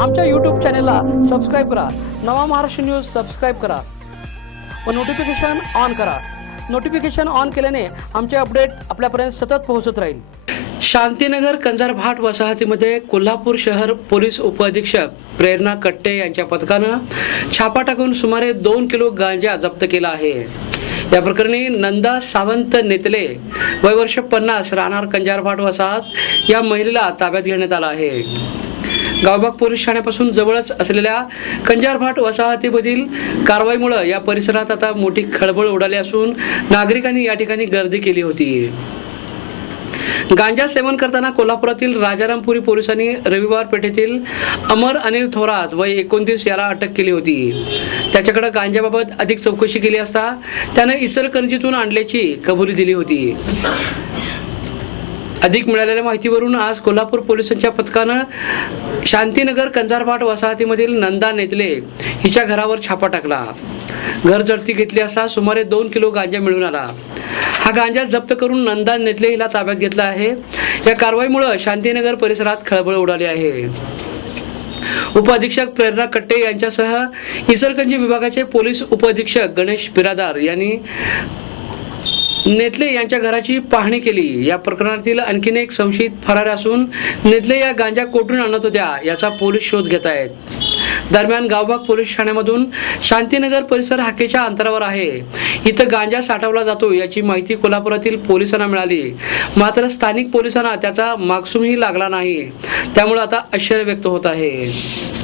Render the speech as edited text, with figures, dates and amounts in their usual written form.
आमच्या YouTube चॅनेलला subscribe करा. नवा महाराष्ट्र न्यूज सबस्क्राईब करा व नोटिफिकेशन ऑन करा. नोटिफिकेशन ऑन केल्याने आमचे अपडेट आपल्यापर्यंत सतत पोहोचत राहील. शांतीनगर कंजारभाट वसाहतीमध्ये कोल्हापूर शहर पोलीस उपअधीक्षक प्रेरणा कट्टे यांच्या पथकानं छापा टाकून सुमारे 2 किलो गांजा जप्त केला आहे. या प्रकरणी नंदा सावंत नेतले वय वर्ष 50 राहणार कंजारभाट वसाहत या महिलेला ताब्यात घेण्यात आला आहे. गावबाग पोलीस ठाण्यापासून जवळच असलेल्या कंजारभाट वसाहतीमधील कारवाईमुळे या परिसरात आता मोठी खळबळ उडाली असून नागरिकांनी या ठिकाणी गर्दी केली होती. गांजा सेवन करताना कोल्हापुरातील राजारामपुरी पोलिसांनी रविवार पेठेतील अमर अनिल थोरात वय 29 याला अटक केली होती. त्याच्याकडे गांजाबाबत अधिक चौकशी केली असता त्याने इचलकरंजीतून आणल्याची कबुली दिली होती. अधिक मिळालेल्या माहितीवरून आज कोल्हापूर पोलिसांच्या पथकानं शांतीनगर कंजारभाट वसाहतीमधील नंदा नेतले हिच्या घरावर छापा टाकला. घर जडती घेतली असता सुमारे 2 किलो गांजा मिळून आला. हा गांजा जप्त करून नंदा नेतले हिला ताब्यात घेतला आहे. या कारवाईमुळे शांतीनगर परिसरात खळबळ उडाली आहे. उपअधीक्षक प्रेरणा कट्टे यांच्यासह इचलकरंजी विभागाचे पोलीस उपअधीक्षक गणेश बिरादार यांनी नेतले यांच्या घराची पाहणी केली. या प्रकरणातील आणखीन एक संशयित फरार असून नेतले या गांजा कोठून आणत होत्या याचा पोलीस शोध घेत आहेत. दरम्यान गावबाग पोलीस ठाण्यामधून शांतीनगर परिसर हाकेच्या अंतरावर आहे. इथं गांजा साठवला जातो याची माहिती कोल्हापुरातील पोलिसांना मिळाली. मात्र स्थानिक पोलिसांना त्याचा मागसूमही लागला नाही. त्यामुळे आता आश्चर्य व्यक्त होत आहे.